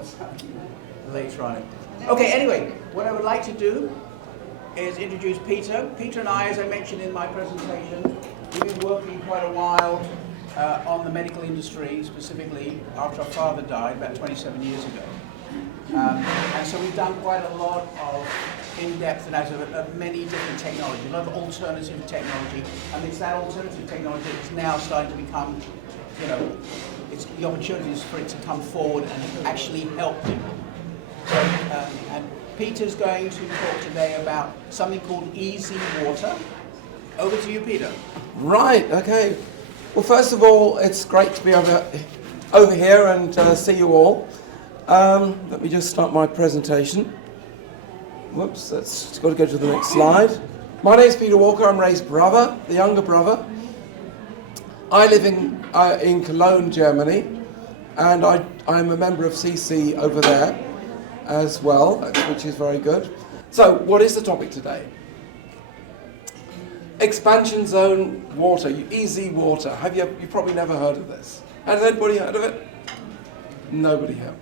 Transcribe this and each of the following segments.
what's happening later on. Okay, anyway, what I would like to do is introduce Peter. Peter and I, as I mentioned in my presentation, we've been working quite a while on the medical industry, specifically after our father died about 27 years ago. And so we've done quite a lot of in-depth analysis of many different technologies, a lot of alternative technology, and it's that alternative technology that's now starting to become, you know, it's the opportunities for it to come forward and actually help people. So, and Peter's going to talk today about something called easy water. Over to you, Peter. Right, okay. Well, first of all, it's great to be over here and see you all. Let me just start my presentation. Whoops, that's got to go to the next slide. My name's Peter Walker. I'm Ray's brother, the younger brother. I live in Cologne, Germany, and I'm a member of CC over there as well, which is very good. So, what is the topic today? Expansion zone water, easy water. You've probably never heard of this. Has anybody heard of it? Nobody here.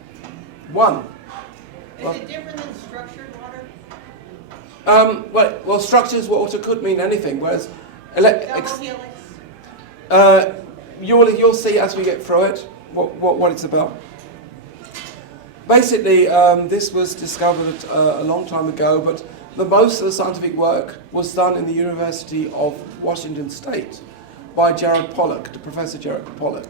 One. Is it different than structured water? Well, structured water could mean anything, whereas you'll see as we get through it what it's about. Basically, this was discovered a long time ago, but most of the scientific work was done in the University of Washington State by Professor Jared Pollack.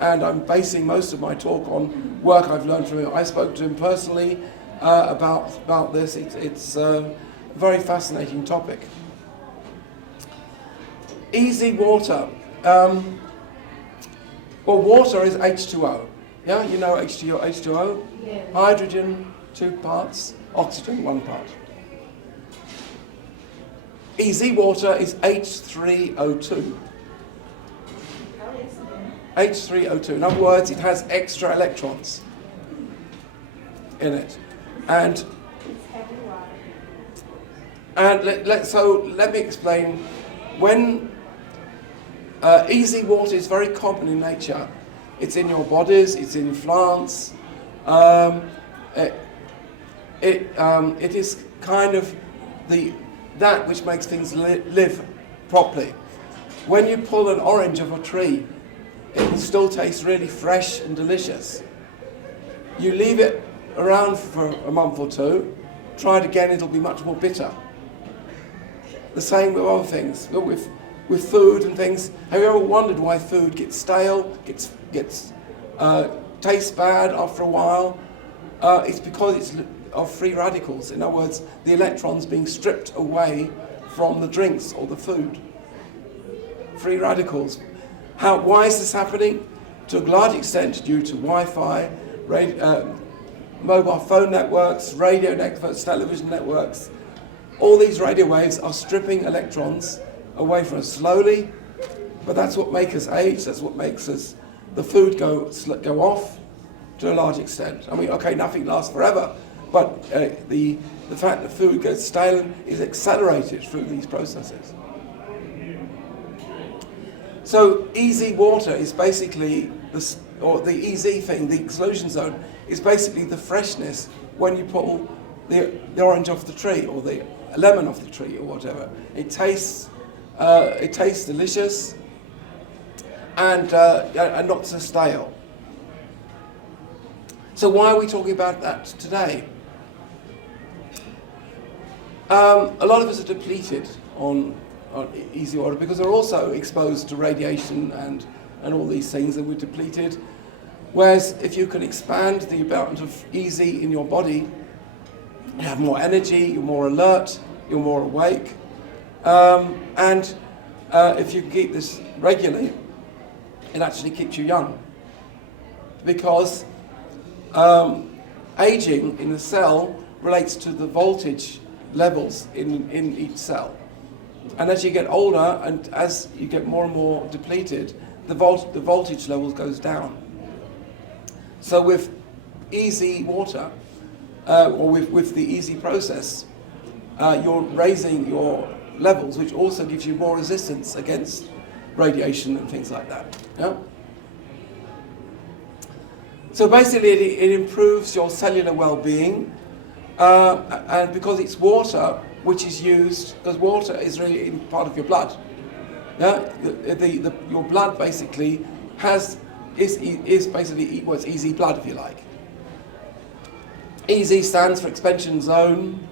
And I'm basing most of my talk on work I've learned from him. I spoke to him personally about this. It's a very fascinating topic. Easy water. Well, water is H2O. Yeah, you know H2O? Yeah. Hydrogen, 2 parts, oxygen, 1 part. Easy water is H3O2. H3O2. In other words, it has extra electrons in it. And let me explain. When easy water is very common in nature. It's in your bodies, it's in plants. It is kind of that which makes things live properly. When you pull an orange off a tree, it will still taste really fresh and delicious. You leave it around for a month or two, try it again, it'll be much more bitter. The same with other things, with food and things. Have you ever wondered why food gets stale, tastes bad after a while? It's because it's of free radicals. In other words, the electrons being stripped away from the drinks or the food. Free radicals. Why is this happening? To a large extent due to Wi-Fi, mobile phone networks, radio networks, television networks. All these radio waves are stripping electrons away from us slowly, but that's what makes us age, that's what makes us the food go off to a large extent. I mean, okay, nothing lasts forever, but the fact that food gets stale is accelerated through these processes. So easy water is basically, the easy thing, the exclusion zone, is basically the freshness when you pull the orange off the tree or the lemon off the tree or whatever. It tastes delicious and not so stale. So why are we talking about that today? A lot of us are depleted on easy water because they're also exposed to radiation and all these things, and we're depleted. Whereas if you can expand the amount of easy in your body, you have more energy, you're more alert, you're more awake. And if you keep this regularly, it actually keeps you young. Because aging in the cell relates to the voltage levels in each cell. And as you get older and as you get more and more depleted, the voltage levels goes down. So with easy water, or with the easy process, you're raising your levels, which also gives you more resistance against radiation and things like that. Yeah? So basically it improves your cellular well-being, and because it's water which is used, because water is really in part of your blood. Yeah? Your blood basically is basically, well, it's easy blood if you like. EZ stands for expansion zone.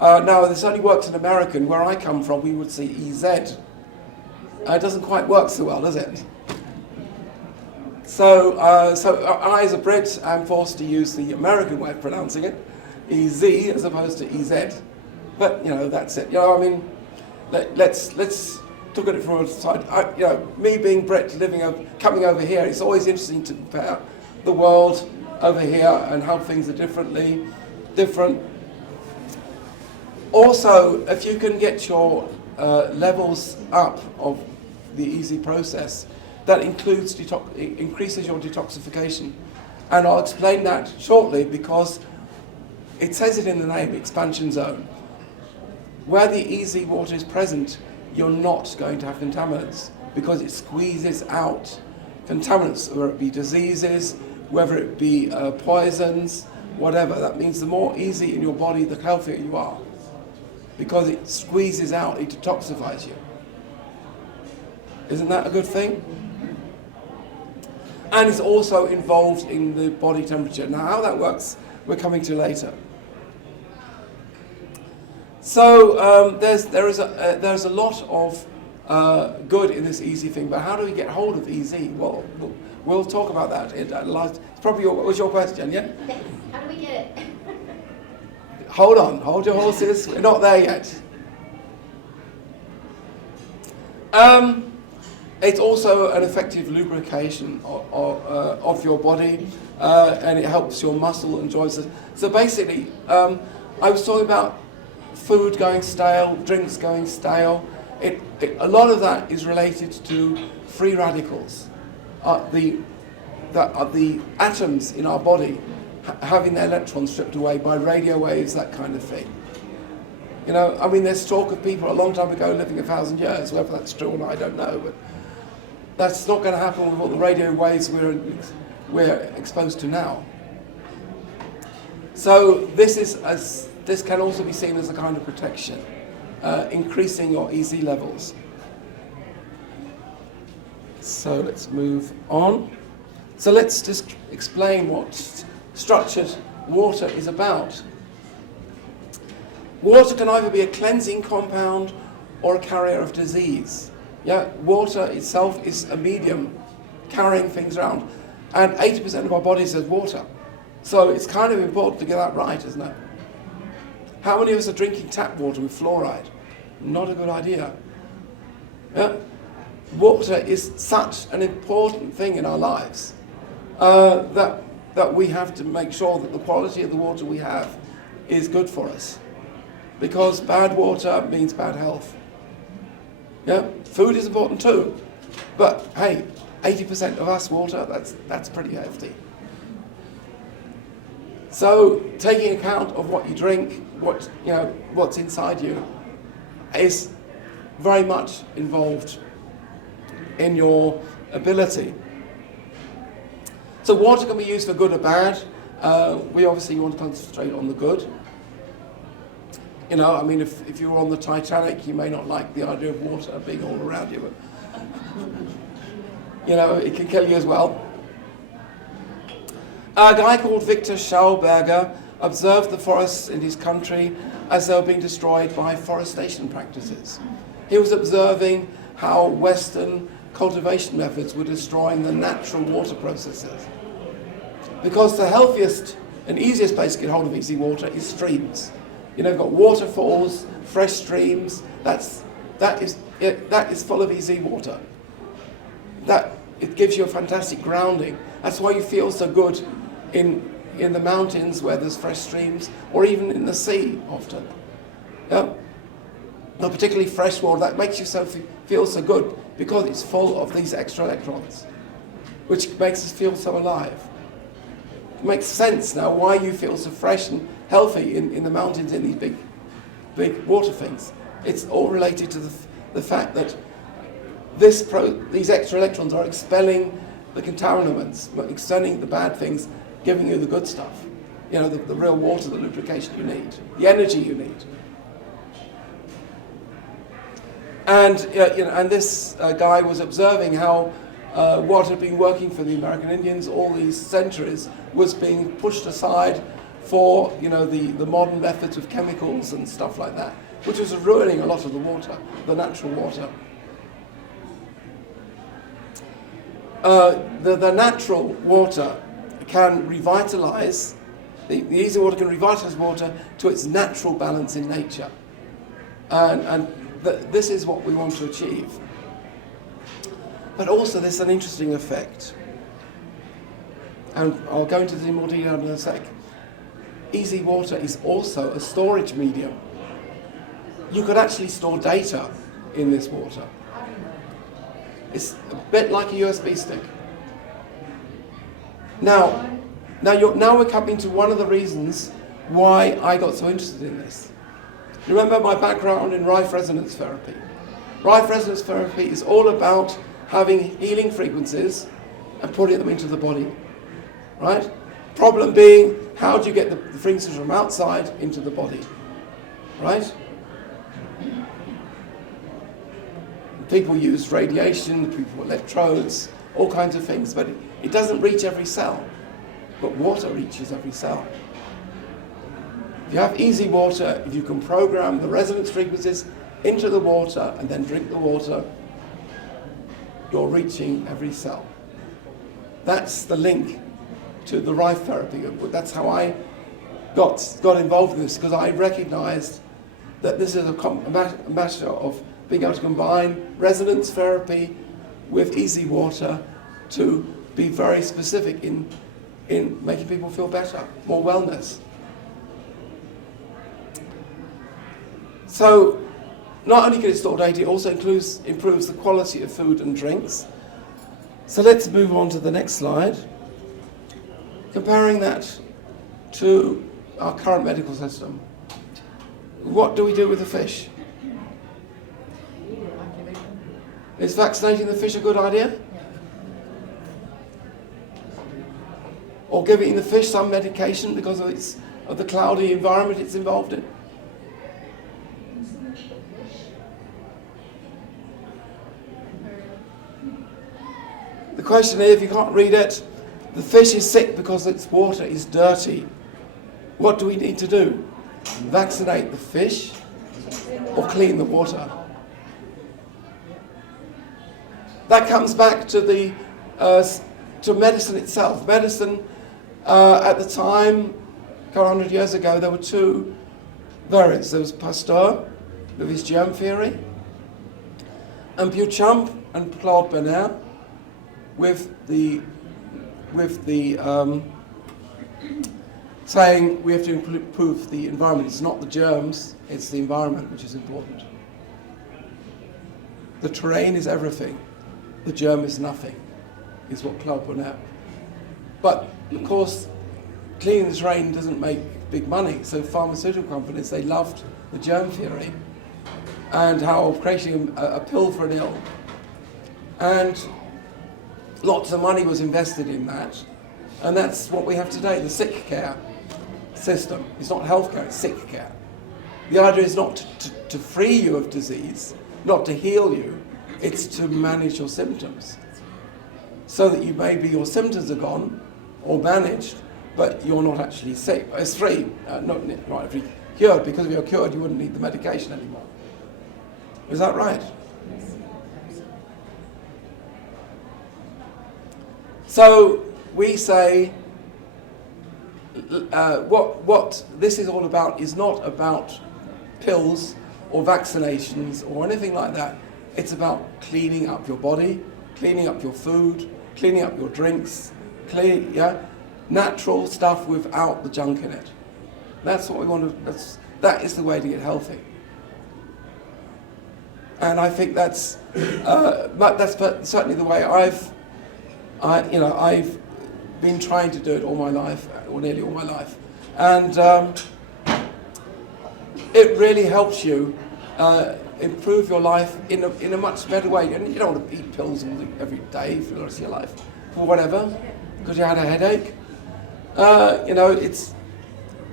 Now this only works in American. Where I come from we would say EZ. It doesn't quite work so well, does it? So I as a Brit am forced to use the American way of pronouncing it, EZ as opposed to EZ. But that's it. I mean, let's look at it from a side. Me being Brit, coming over here, it's always interesting to compare the world over here and how things are different. Also, if you can get your levels up of the easy process, that includes increases your detoxification. And I'll explain that shortly because it says it in the name, expansion zone. Where the easy water is present, you're not going to have contaminants because it squeezes out contaminants, whether it be diseases, whether it be poisons, whatever. That means the more easy in your body, the healthier you are because it squeezes out, it detoxifies you. Isn't that a good thing? And it's also involved in the body temperature. Now, how that works, we're coming to later. So there's a lot of good in this easy thing, but how do we get hold of easy? Well, we'll talk about that. It's probably was your question, yeah? Yes. How do we get it? Hold on, hold your horses. We're not there yet. It's also an effective lubrication of your body, and it helps your muscle and joints. So basically, I was talking about food going stale, drinks going stale. A lot of that is related to free radicals, the atoms in our body having their electrons stripped away by radio waves, that kind of thing. I mean, there's talk of people a long time ago living 1,000 years. Whether that's true or not, I don't know, but that's not going to happen with all the radio waves we're exposed to now. So this can also be seen as a kind of protection, increasing your EZ levels. So let's move on. So let's just explain what structured water is about. Water can either be a cleansing compound or a carrier of disease. Yeah, water itself is a medium carrying things around, and 80% of our bodies is water. So it's kind of important to get that right, isn't it? How many of us are drinking tap water with fluoride? Not a good idea. Yeah? Water is such an important thing in our lives that we have to make sure that the quality of the water we have is good for us. Because bad water means bad health. Yeah? Food is important too. But hey, 80% of us water, that's pretty hefty. So taking account of what you drink, what's inside you, is very much involved in your ability. So water can be used for good or bad. We obviously want to concentrate on the good. I mean, if you were on the Titanic, you may not like the idea of water being all around you, but it can kill you as well. A guy called Victor Schauberger observed the forests in his country as they were being destroyed by forestation practices. He was observing how Western cultivation methods were destroying the natural water processes. Because the healthiest and easiest place to get hold of easy water is streams. You've got waterfalls, fresh streams. That is full of easy water. It gives you a fantastic grounding. That's why you feel so good in the mountains where there's fresh streams, or even in the sea often. Yeah? Not particularly fresh water, that makes you feel so good because it's full of these extra electrons, which makes us feel so alive. It makes sense now why you feel so fresh and healthy in the mountains in these big water things. It's all related to the fact that these extra electrons are expelling the contaminants, expelling the bad things, giving you the good stuff. You know, the real water, the lubrication you need, the energy you need. And and this guy was observing how what had been working for the American Indians all these centuries was being pushed aside for the modern methods of chemicals and stuff like that, which was ruining a lot of the water, the natural water. The natural water can revitalize, the easy water can revitalize water to its natural balance in nature. And this is what we want to achieve. But also there's an interesting effect. And I'll go into this in more detail in a sec. Easy water is also a storage medium. You could actually store data in this water. It's a bit like a USB stick. Now we're coming to one of the reasons why I got so interested in this. Remember my background in Rife resonance therapy. Rife resonance therapy is all about having healing frequencies and putting them into the body, right? Problem being, how do you get the frequencies from outside into the body, right? People use radiation, people electrodes, all kinds of things, but it doesn't reach every cell. But water reaches every cell. If you have easy water, if you can program the resonance frequencies into the water and then drink the water, you're reaching every cell. That's the link to the Rife therapy. That's how I got involved in this, because I recognized that this is a matter of being able to combine resonance therapy with easy water to be very specific in making people feel better, more wellness. So not only can it store data, it also improves the quality of food and drinks. So let's move on to the next slide. Comparing that to our current medical system. What do we do with the fish? Is vaccinating the fish a good idea? Or giving the fish some medication because of the cloudy environment it's involved in? The question is, if you can't read it, the fish is sick because its water is dirty. What do we need to do? Vaccinate the fish or clean the water? That comes back to to medicine itself. Medicine, at the time, a couple 100 years ago, there were two variants. There was Pasteur with his germ theory, and Beauchamp and Claude Bernard with the saying we have to improve the environment. It's not the germs, it's the environment which is important. The terrain is everything. The germ is nothing, is what Claude Bernard. But of course, cleaning the terrain doesn't make big money. So pharmaceutical companies, they loved the germ theory and how creating a pill for an ill. And lots of money was invested in that. And that's what we have today, the sick care system. It's not healthcare, it's sick care. The idea is not to free you of disease, not to heal you, it's to manage your symptoms. So that maybe your symptoms are gone or managed, but you're not actually sick. It's free, not free, cured. Because if you're cured, you wouldn't need the medication anymore. Is that right? So we say what this is all about is not about pills or vaccinations or anything like that. It's about cleaning up your body, cleaning up your food, cleaning up your drinks, natural stuff without the junk in it. That's what we want to. That is the way to get healthy. And I think that's certainly the way I've been trying to do it all my life, or nearly all my life, and it really helps you improve your life in a much better way. And you don't want to eat pills every day for the rest of your life, for whatever, because you had a headache. It's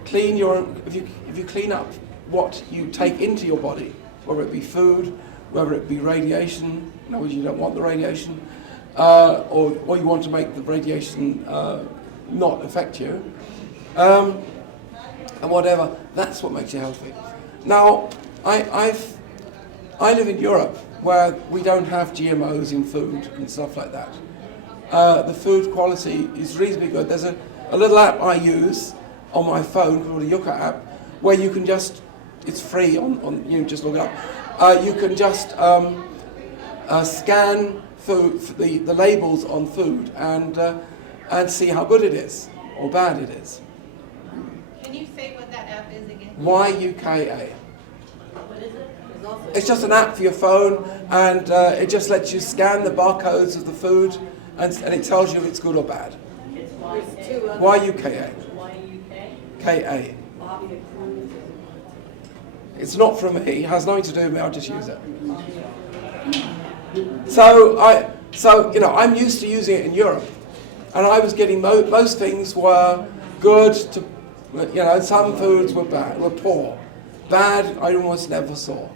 clean if you clean up what you take into your body, whether it be food, whether it be radiation, in other words, you don't want the radiation, or you want to make the radiation not affect you, and whatever, that's what makes you healthy. Now, I live in Europe where we don't have GMOs in food and stuff like that. The food quality is reasonably good. There's a little app I use on my phone called the Yuka app, where you can just, it's free on you just look it up. You can just scan food, the labels on food and see how good it is or bad it is. Can you say what that app is again? YUKA. What is it? It's just an app for your phone, and it just lets you scan the barcodes of the food, and it tells you if it's good or bad. It's YUKA. KA. It's not from me. It has nothing to do with me. I'll just use it. So I'm used to using it in Europe, and I was getting most things were good to, some foods were bad, were poor. Bad, I almost never saw.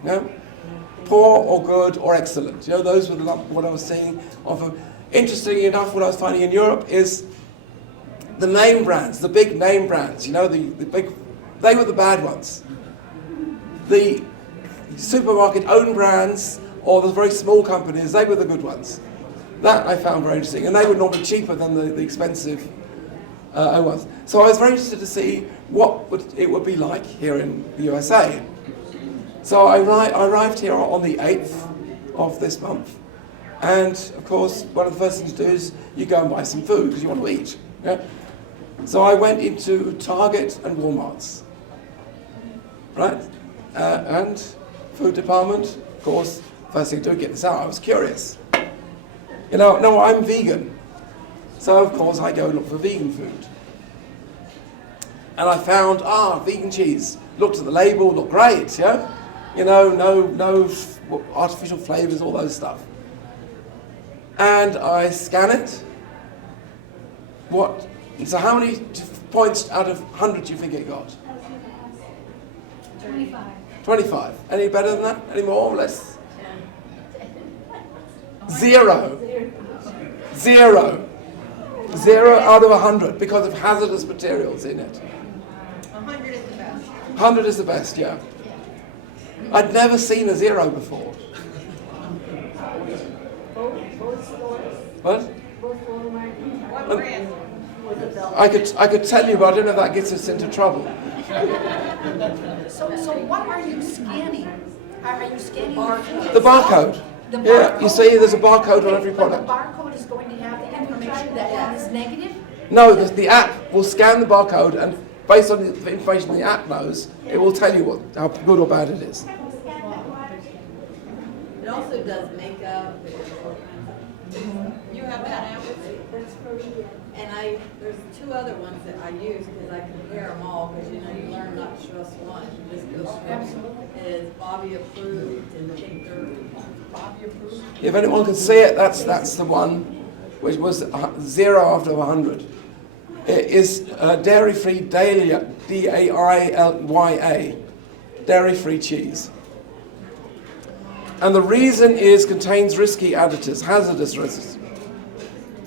Poor or good or excellent. Those were what I was seeing. Interestingly enough, what I was finding in Europe is the name brands, the big name brands. The big, they were the bad ones. The supermarket own brands or the very small companies, they were the good ones. That I found very interesting, and they were normally cheaper than the expensive ones. So I was very interested to see what it would be like here in the USA. So I arrived here on the 8th of this month, and of course one of the first things to do is you go and buy some food because you want to eat. Yeah? So I went into Target and Walmart's, right? And food department, of course, first thing to do, get this out, I was curious. No, I'm vegan. So of course I go look for vegan food. And I found, vegan cheese. Looked at the label, looked great, yeah? No artificial flavors, all those stuff. And I scan it. So how many points out of 100 do you think it got? 25. 25. Any better than that? Any more or less? 0. 0. 0 out of 100 because of hazardous materials in it. 100 is the best. 100 is the best, yeah. I'd never seen a 0 before. What? What brand? I could tell you, but I don't know if that gets us into trouble. So what are you scanning? Are you scanning The barcode. Yeah, you see there's a barcode on every product. The barcode is going to have the information that one is negative? No, the app will scan the barcode, and based on the information the app knows, it will tell you how good or bad it is. It also does makeup. You have that app? And there's 2 other ones that I use because I compare them all because you learn not to trust one. You just go through. Is Bobby approved and Tinker. Bobby approved. If anyone can see it, that's the one which was 0 out of 100. It is dairy-free Dahlia, D-A-I-L-Y-A, dairy-free cheese. And the reason is contains risky additives, hazardous risks.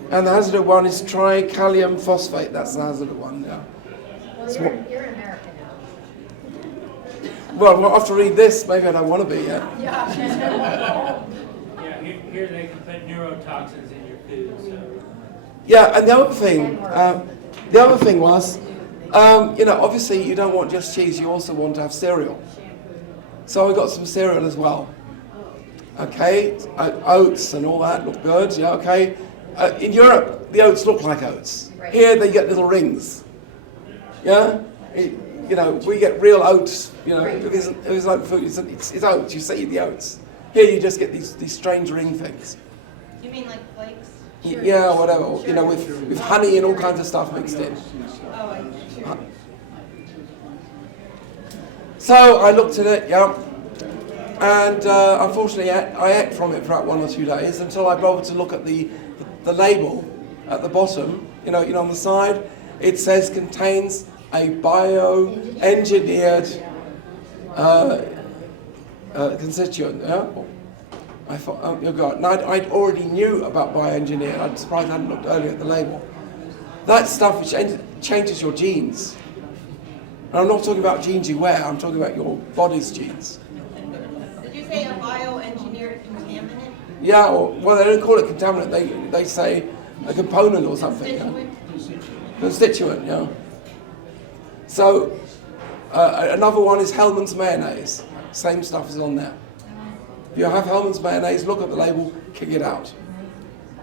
And the hazardous one is tricalcium phosphate. That's the hazardous one, yeah. Well, you're an American now. Well, after read this, maybe I don't want to be, yeah? Yeah. Yeah, here they can put neurotoxins in your food, so. Yeah, and the other thing was, obviously you don't want just cheese, you also want to have cereal. So I got some cereal as well. Okay, oats and all that look good, yeah, okay. In Europe, the oats look like oats. Right. Here they get little rings. Yeah? We get real oats, if it's like food, it's oats, you see the oats. Here you just get these strange ring things. You mean like flakes? Yeah, whatever, with honey and all kinds of stuff mixed in. Oh, I see. So I looked at it, yeah, and unfortunately I ate from it for about 1 or 2 days until I bothered to look at the label at the bottom, on the side, it says contains a bioengineered constituent. Yeah? I thought, oh my God, and I'd already knew about bioengineered. I'm surprised I hadn't looked earlier at the label. That stuff which changes your genes. And I'm not talking about genes you wear, I'm talking about your body's genes. Did you say a bioengineered contaminant? Yeah, well, they don't call it contaminant, they say a component or something. Constituent? Yeah? Constituent, yeah. So, another one is Hellmann's mayonnaise. Same stuff is on there. If you have Hellmann's mayonnaise, look at the label, kick it out.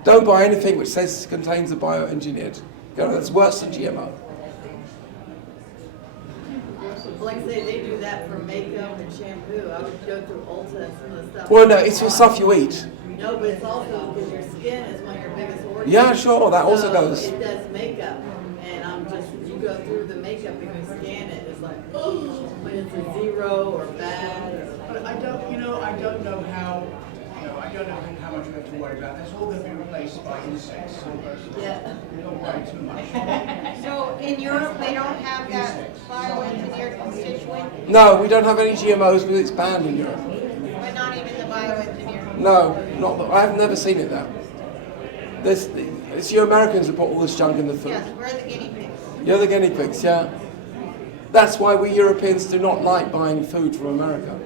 Don't buy anything which says contains a bioengineered. That's worse than GMO. Like I say, they do that for makeup and shampoo. I would go through Ulta and some of the stuff. Well, no, it's for stuff you eat. No, but it's also because your skin is one of your biggest organs. Yeah, sure, that also So goes. It does makeup, and you go through the makeup and you scan it. It's like, oh, when it's a 0 or bad. But I don't know how, I don't know how much we have to worry about. That's all going to be replaced by insects. Yeah. Don't worry too much. So in Europe, they don't have that bioengineered constituent, No, we don't have any GMOs because it's banned in Europe. but not even the bioengineered? No, I've never seen it there. It's you Americans who put all this junk in the food. Yes, we're the guinea pigs. You're the guinea pigs, yeah. That's why we Europeans do not like buying food from America.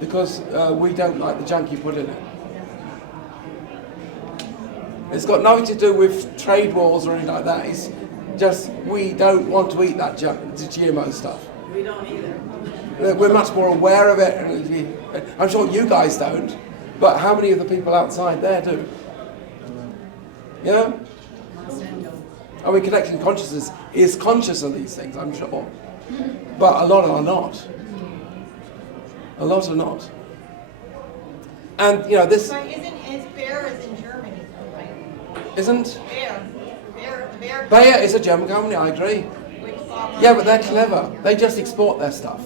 Because we don't like the junk you put in it. It's got nothing to do with trade wars or anything like that. It's just we don't want to eat that junk, the GMO stuff. We don't either. We're much more aware of it. And I'm sure you guys don't, but how many of the people outside there do? Yeah? I mean, Connection Consciousness is conscious of these things, I'm sure. But a lot are not. A lot are not. And, this But is Bayer is in Germany, right? isn't... Bayer. Bayer is a German company, I agree. Which bought Yeah, but they're clever. They just export their stuff.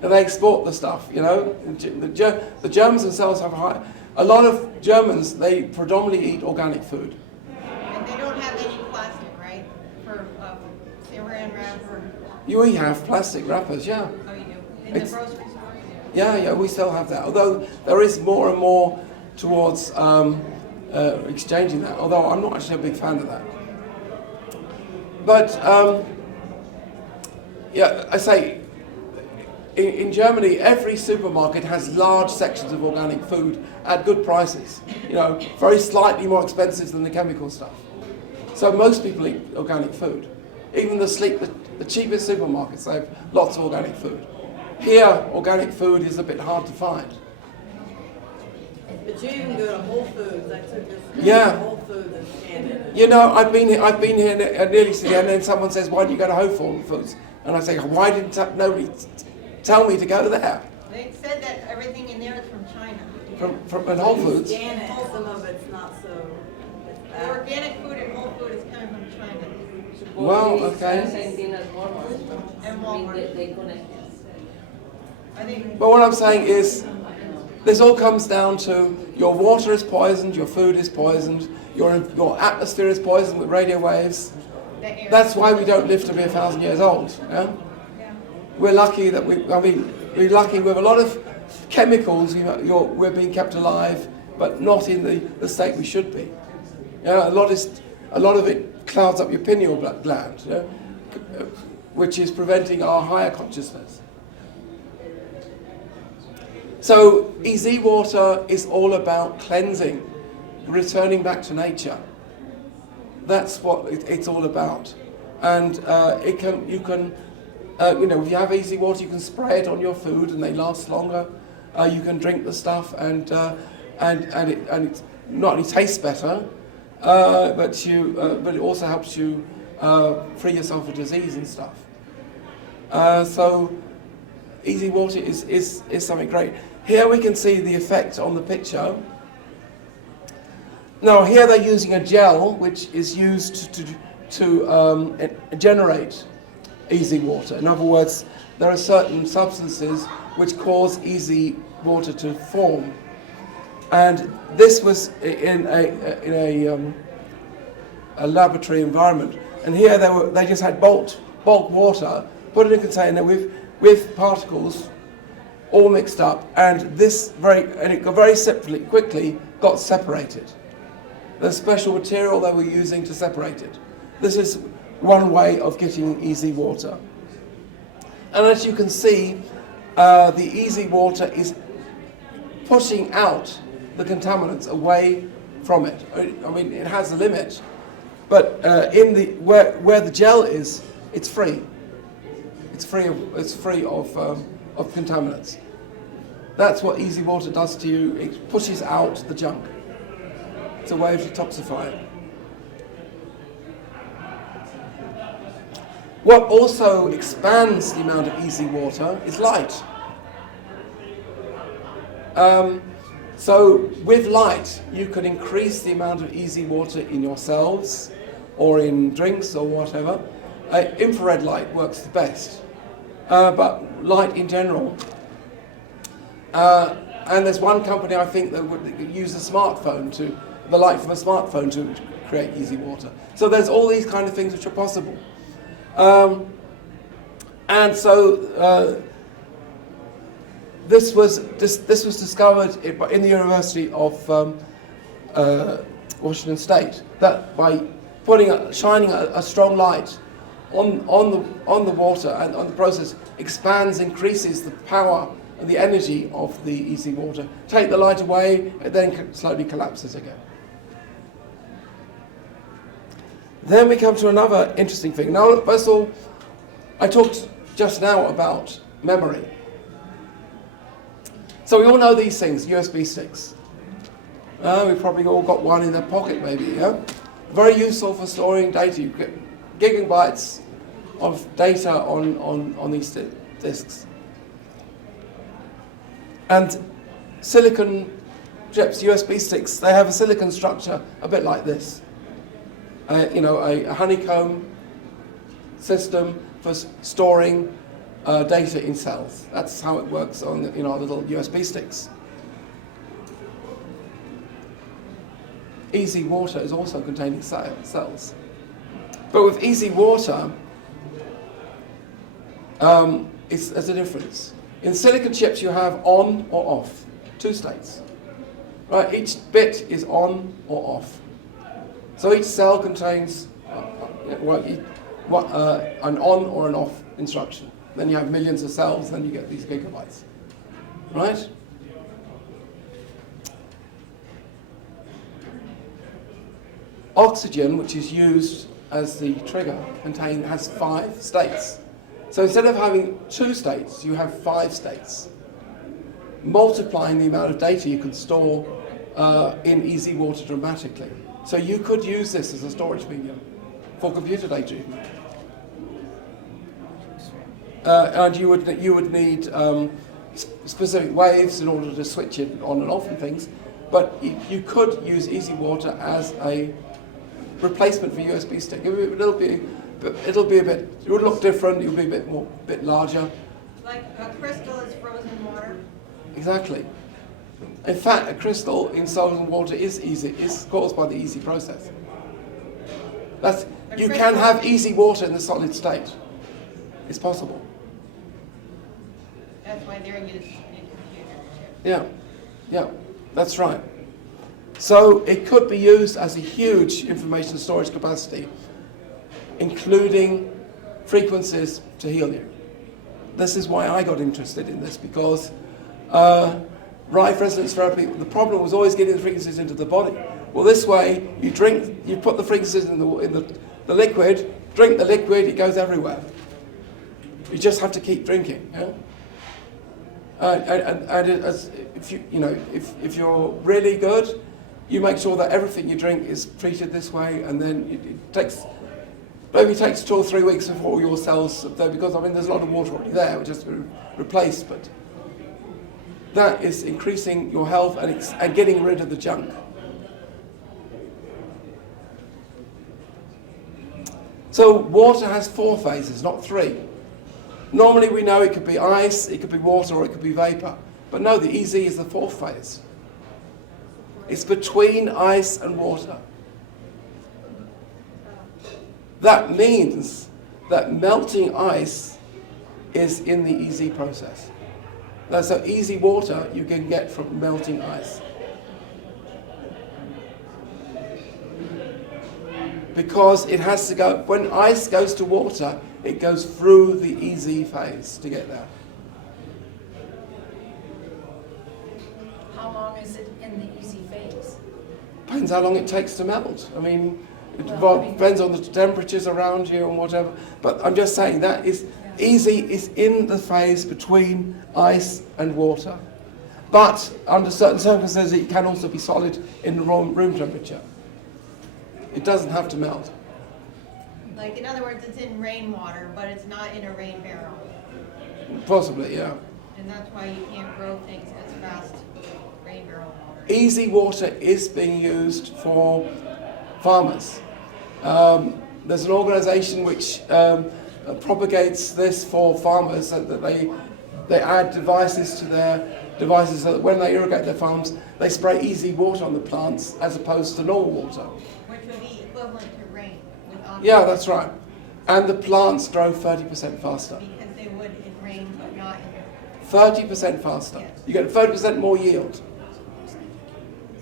And they export the stuff, The Germans themselves have a lot of Germans, they predominantly eat organic food. And they don't have any plastic, right? For saran wrap or, We have plastic wrappers, yeah. oh, you do? In the It's- grocery store? Yeah, we still have that. Although there is more and more towards exchanging that. Although I'm not actually a big fan of that. But I say in Germany, every supermarket has large sections of organic food at good prices. Very slightly more expensive than the chemical stuff. So most people eat organic food. Even the cheapest supermarkets, they have lots of organic food. Here, organic food is a bit hard to find. But you even go to Whole Foods. I took this Yeah. to Whole Foods and scanned it. I've been here nearly to the end, and then someone says, "Why do you go to Whole Foods?" And I say, "Why didn't nobody tell me to go there?" They said that everything in there is from China. From at Whole Foods. Scan it. Some of it's not so. It's The bad. organic food in Whole Food is coming from China Well, okay. and Walmart. They connect. Are they? But what I'm saying is, this all comes down to your water is poisoned, your food is poisoned, your atmosphere is poisoned with radio waves. The air. That's why we don't live to be 1,000 years old. Yeah? Yeah. We're lucky that we're lucky with a lot of chemicals. We're being kept alive, but not in the state we should be. A lot of it clouds up your pineal gland, which is preventing our higher consciousness. So EZ water is all about cleansing, returning back to nature. That's what it's all about. And if you have EZ water, you can spray it on your food, and they last longer. You can drink the stuff, and it not only tastes better, but it also helps you free yourself of disease and stuff. So EZ water is something great. Here we can see the effect on the picture. Now here they're using a gel which is used to generate EZ water. In other words, there are certain substances which cause EZ water to form. And this was in a laboratory environment. And here they just had bulk water, put it in a container with particles all mixed up, and it got very quickly got separated. The special material they were using to separate it. This is one way of getting easy water. And as you can see, the easy water is pushing out the contaminants away from it. I mean, it has a limit, but where the gel is, it's free. It's free of contaminants. That's what easy water does to you. It pushes out the junk. It's a way of detoxifying. What also expands the amount of easy water is light. So with light, you can increase the amount of easy water in your cells or in drinks or whatever. Infrared light works the best, but light in general. And there's one company I think that would use the light from a smartphone to create easy water. So there's all these kind of things which are possible. And so this was discovered in the University of Washington State, that by shining a strong light on the water and on the process increases the power and the energy of the easy water. Take the light away, it then slowly collapses again. Then we come to another interesting thing. Now, first of all, I talked just now about memory. So we all know these things, USB sticks. We've probably all got one in their pocket maybe, yeah? Very useful for storing data. You get gigabytes of data on these disks. And silicon chips, USB sticks, they have a silicon structure a bit like this. A honeycomb system for storing data in cells. That's how it works on our little USB sticks. Easy water is also containing cells. But with easy water, there's a difference. In silicon chips, you have on or off, 2 states. Right? Each bit is on or off. So each cell contains an on or an off instruction. Then you have millions of cells, then you get these gigabytes. Right? Oxygen, which is used as the trigger, has 5 states. So instead of having 2 states, you have 5 states. Multiplying the amount of data you can store in easy water dramatically. So you could use this as a storage medium for computer data even. And you would need specific waves in order to switch it on and off and things. But you could use easy water as a replacement for USB stick. It'll be a bit. It would look different. It'll be a bit larger. Like a crystal is frozen water? Exactly. In fact, a crystal in frozen water is caused by the easy process. You can have easy water in the solid state. It's possible. That's why they're used in computer chips. Yeah, that's right. So it could be used as a huge information storage capacity, including frequencies to heal you. This is why I got interested in this, because Rife resonance therapy, the problem was always getting the frequencies into the body. Well, this way, you put the frequencies in the liquid, drink the liquid, it goes everywhere. You just have to keep drinking. Yeah? If you're really good, you make sure that everything you drink is treated this way, and then it takes 2 or 3 weeks before all your cells are there, because there's a lot of water already there, which has to be replaced. But that is increasing your health and getting rid of the junk. So water has 4 phases, not 3. Normally we know it could be ice, it could be water, or it could be vapor. But no, the EZ is the 4th phase. It's between ice and water. That means that melting ice is in the easy process. Now, so easy water you can get from melting ice. Because it has to go, when ice goes to water, it goes through the easy phase to get there. How long is it in the easy phase? Depends how long it takes to melt. I mean, it depends on the temperatures around you and whatever. But I'm just saying that is easy is in the phase between ice and water. But under certain circumstances, it can also be solid in the room temperature. It doesn't have to melt. Like, in other words, it's in rainwater, but it's not in a rain barrel. Possibly, yeah. And that's why you can't grow things as fast with rain barrel water. Easy water is being used for farmers. There's an organisation which propagates this for farmers, so that they add devices to their devices so that when they irrigate their farms, they spray easy water on the plants as opposed to normal water. Which would be equivalent to rain with oxygen. Yeah, that's right. And the plants grow 30% faster. Because they would in rain, but not in. 30% faster. You get 30% more yield.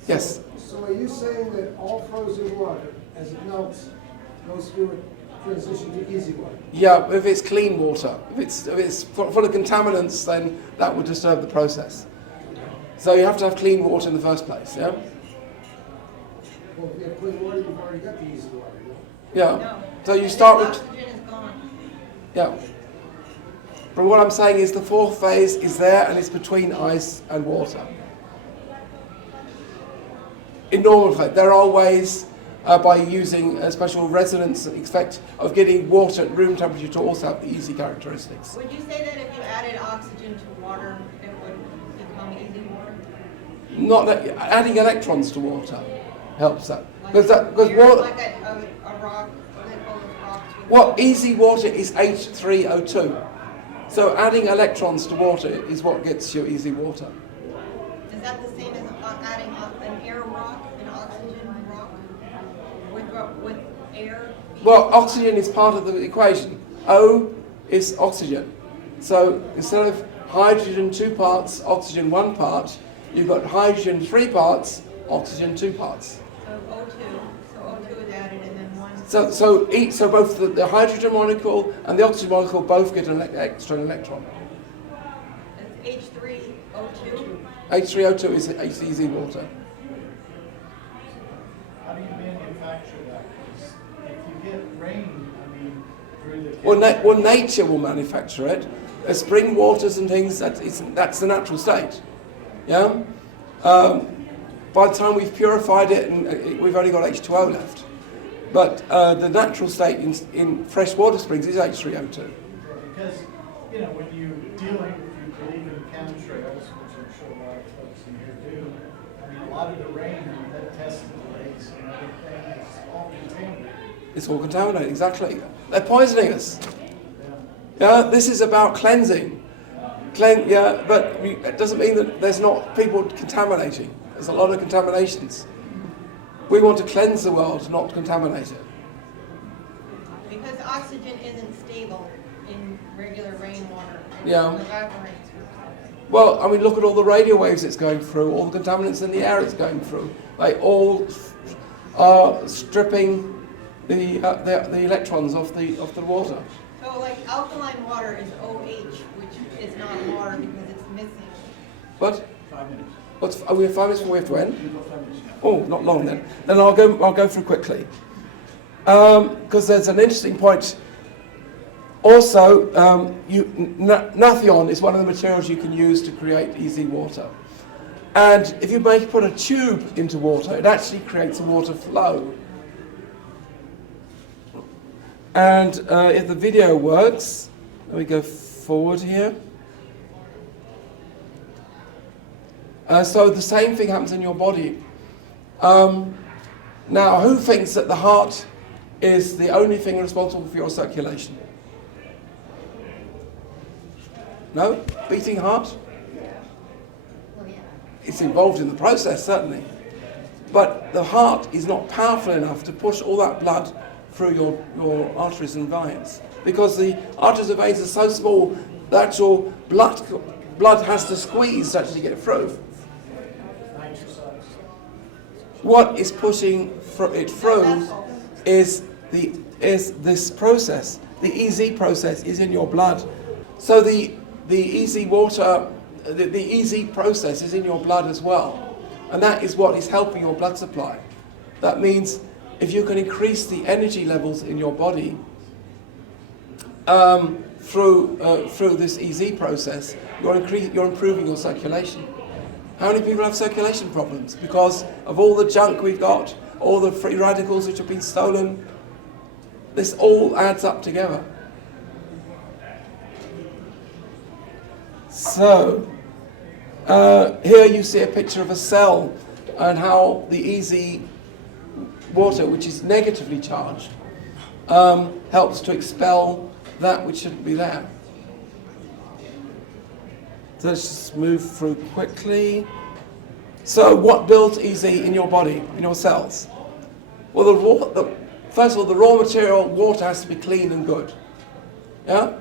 Yes? So are you saying that all frozen water, as it melts, goes through a transition to easy water? Yeah, if it's clean water. If it's full of contaminants, then that would disturb the process. So you have to have clean water in the first place, yeah? Well, if you have clean water, you've already got the easy water. Yeah. No. So you start with... Oxygen is gone. Yeah. But what I'm saying is the fourth phase is there and it's between ice and water. In normal phase, there are ways by using a special resonance effect of getting water at room temperature to also have the easy characteristics. Would you say that if you added oxygen to water, it would become easy water? Not that, adding electrons to water helps that. Like Because air, water, like a rock, what do they call those rocks? with what water? easy water is H3O2. So adding electrons to water is what gets you easy water. Is that the same as adding an air rock, an oxygen rock, with air? Well, oxygen is part of the equation. O is oxygen. So instead of hydrogen 2 parts, oxygen 1 part, you've got hydrogen 3 parts, oxygen 2 parts. So O2, so O2 is added and then one. So both the hydrogen molecule and the oxygen molecule both get an extra electron. It's H3O2. H3O2 is easy water. How do you manufacture that? 'Cause if you get rain, I mean, through the... Well, nature will manufacture it. Spring waters and things, that's the natural state. Yeah? By the time we've purified it, and we've only got H2O left. But the natural state in freshwater springs is H3O2. Because, you know, when you believe in chemtrails, which I'm sure a lot of folks in here do, I mean, a lot of the rain that tests the lakes and everything is all contaminated. It's all contaminated, exactly. They're poisoning us. Yeah, this is about cleansing. Yeah, but it doesn't mean that there's not people contaminating. There's a lot of contaminations. We want to cleanse the world, not contaminate it. Because oxygen isn't stable in regular rainwater. It Yeah. evaporates. Well, I mean, look at all the radio waves it's going through, all the contaminants in the air it's going through. They all are stripping the electrons off the water. So like alkaline water is OH, which is not water because it's missing. What? 5 minutes. Are we 5 minutes before we have to end? We've got 5 minutes now. Oh, not long then. Then I'll go through quickly. Because there's an interesting point. Also, Nathion is one of the materials you can use to create easy water. And if you put a tube into water, it actually creates a water flow. And if the video works, let me go forward here. So the same thing happens in your body. Now, who thinks that the heart is the only thing responsible for your circulation? No? Beating heart? Well, yeah. It's involved in the process, certainly. But the heart is not powerful enough to push all that blood through your arteries and veins, because the arteries and veins are so small that your blood has to squeeze to actually get through. What is pushing it through is this process. The EZ process is in your blood. So the EZ water, the EZ process is in your blood as well. And that is what is helping your blood supply. That means if you can increase the energy levels in your body through this EZ process, you're improving your circulation. How many people have circulation problems? Because of all the junk we've got, all the free radicals which have been stolen. This all adds up together. So, here you see a picture of a cell and how the EZ water, which is negatively charged, helps to expel that which shouldn't be there. So let's just move through quickly. So what builds EZ in your body, in your cells? Well, first of all, the raw material, water, has to be clean and good. Yeah?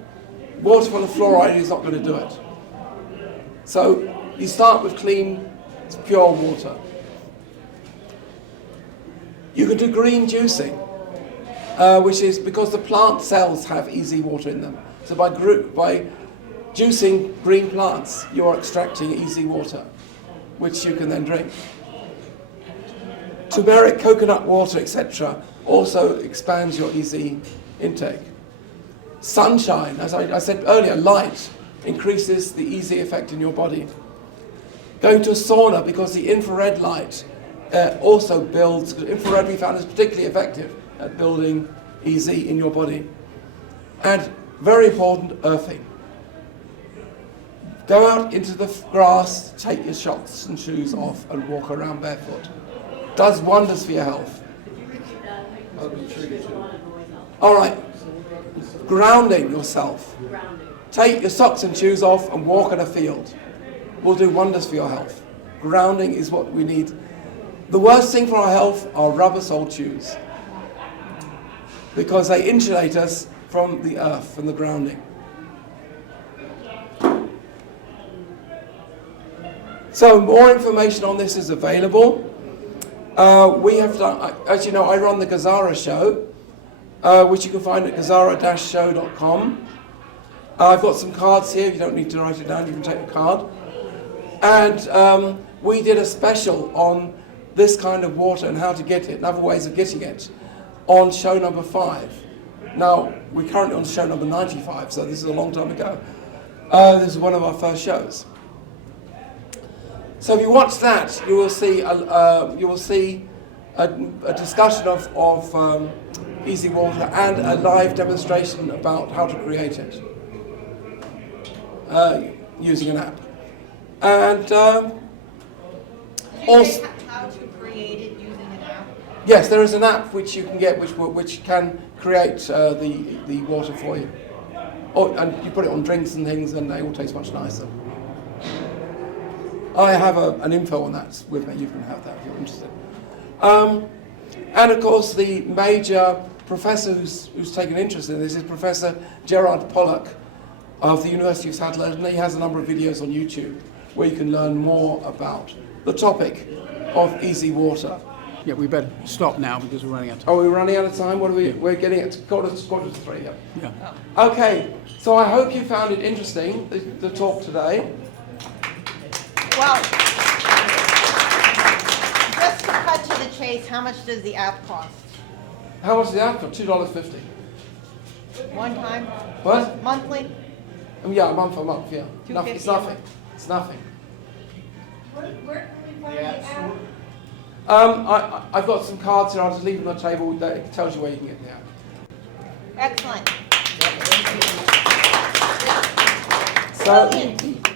Water full of fluoride is not going to do it. So you start with clean, pure water. You can do green juicing, which is because the plant cells have EZ water in them. So by juicing green plants, you're extracting EZ water, which you can then drink. Turmeric, coconut water, etc. also expands your EZ intake. Sunshine, as I said earlier, light increases the EZ effect in your body. Going to a sauna, because the infrared light also builds, infrared we found is particularly effective at building EZ in your body. And very important, earthing. Go out into the grass, take your socks and shoes off and walk around barefoot. Does wonders for your health. All right, grounding yourself. Take your socks and shoes off and walk in a field. Will do wonders for your health. Grounding is what we need. The worst thing for our health are rubber-soled shoes, because they insulate us from the earth, from the grounding. So more information on this is available. We have done, as you know, I run the Gazara show, which you can find at gazara-show.com. I've got some cards here. You don't need to write it down. You can take the card. And we did a special on this kind of water and how to get it and other ways of getting it on show number 5. Now, we're currently on show number 95, so this is a long time ago. This is one of our first shows. So if you watch that, you will see a discussion of EZ water and a live demonstration about how to create it using an app. And also, how to create it using an app? yes, there is an app which you can get which can create the water for you. And you put it on drinks and things, and they all taste much nicer. I have an info on that with me. You can have that if you're interested. And of course, the major professor who's taken interest in this is Professor Gerard Pollack of the University of South London. He has a number of videos on YouTube where you can learn more about the topic of EZ water. Yeah, we better stop now because we're running out of time. Oh, we're running out of time? What are we? We're getting at quarter to 3, yeah. Yeah. Okay, so I hope you found it interesting, the talk today. Well, just to cut to the chase, how much does the app cost? How much is the app for? $2.50. One time? What? Monthly? Yeah, a month, yeah. $2.50 It's nothing. It's nothing. Where can we find The App the app? Store? I've got some cards here. I'll just leave them on the table. That tells you where you can get the app. Excellent. So, Brilliant.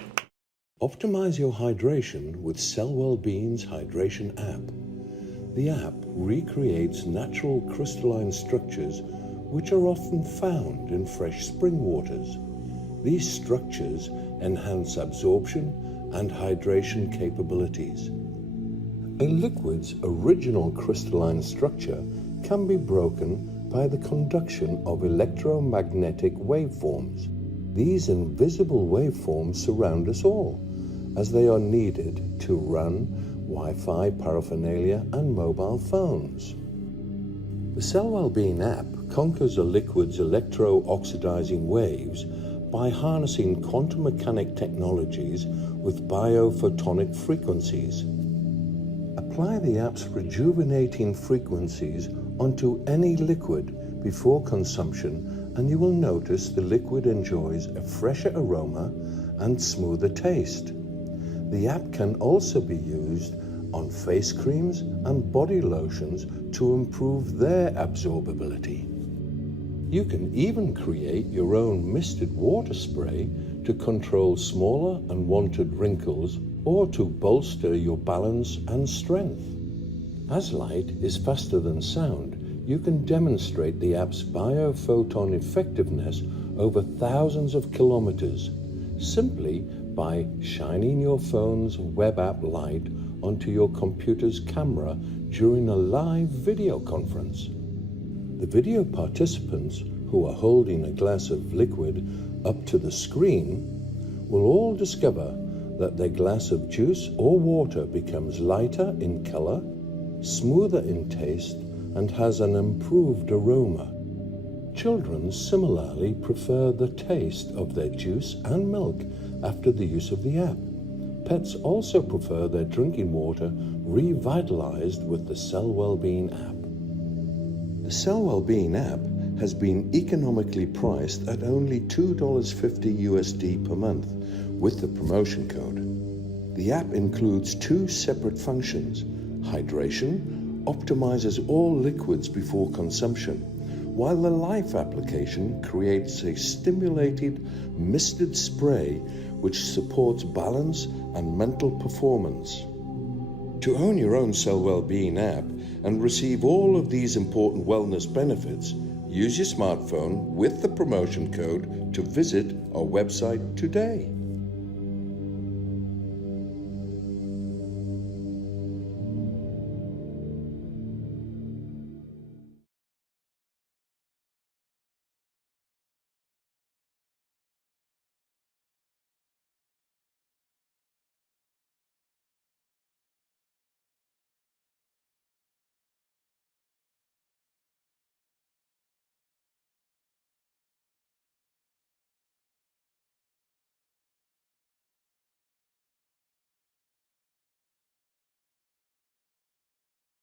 Optimize your hydration with Cell Wellbeing's Hydration app. The app recreates natural crystalline structures which are often found in fresh spring waters. These structures enhance absorption and hydration capabilities. A liquid's original crystalline structure can be broken by the conduction of electromagnetic waveforms. These invisible waveforms surround us all, as they are needed to run Wi-Fi paraphernalia and mobile phones. The Cell Wellbeing app conquers a liquid's electro-oxidizing waves by harnessing quantum mechanic technologies with biophotonic frequencies. Apply the app's rejuvenating frequencies onto any liquid before consumption, and you will notice the liquid enjoys a fresher aroma and smoother taste. The app can also be used on face creams and body lotions to improve their absorbability. You can even create your own misted water spray to control smaller unwanted wrinkles or to bolster your balance and strength. As light is faster than sound, you can demonstrate the app's biophoton effectiveness over thousands of kilometers simply by shining your phone's web app light onto your computer's camera during a live video conference. The video participants who are holding a glass of liquid up to the screen will all discover that their glass of juice or water becomes lighter in color, smoother in taste, and has an improved aroma. Children similarly prefer the taste of their juice and milk after the use of the app. Pets also prefer their drinking water revitalized with the Cell Wellbeing app. The Cell Wellbeing app has been economically priced at only $2.50 USD per month with the promotion code. The app includes two separate functions. Hydration optimizes all liquids before consumption, while the Life application creates a stimulated misted spray which supports balance and mental performance. To own your own Cell Wellbeing app and receive all of these important wellness benefits, use your smartphone with the promotion code to visit our website today.